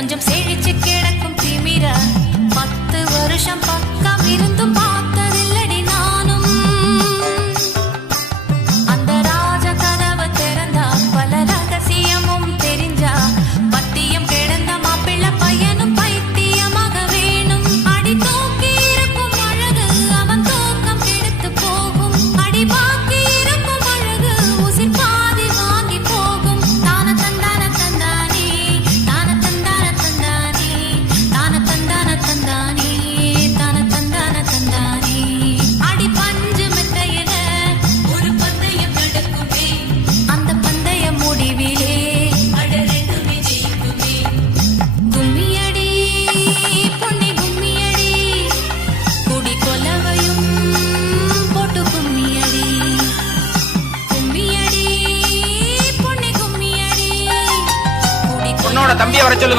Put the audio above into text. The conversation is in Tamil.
கொஞ்சம் செழிச்சு கிடக்கும் திமிரா 10 வருஷம் பக்கம் இருந்தும் பார்த்ததில்லடி நானும். அந்த ராஜ கதவை திறந்தா பல ரகசியமும் தெரிஞ்சா பத்தியம் கிடந்த மாப்பிள்ள பையனும் பைத்தியமாக வேணும். அடி தூக்கி இருக்கும் அழகு அவன் தூக்கம் கெடுத்து போகும். அடி பாக்கி இருக்கும் அழகு உசிர் பாதி வாங்கி போகும். தான தந்தான தந்தானே தான தந்தான தந்தானே தான தந்தான தந்தானே தான தந்தான தந்தானே. அடி பஞ்சு மெத்தையில ஒரு பந்தயம் நடக்குமே. அந்த பந்தய முடிவிலே அட ரெண்டுமே ஜெயிக்குமே. கும்மியடி பொன்னி கும்மியடி குடி கொலவையும் போட்டு கும்மியடி. கும்மியடி பொன்னி கும்மியடி குடி பொண்ணோட தம்பியை வர சொல்லுங்க.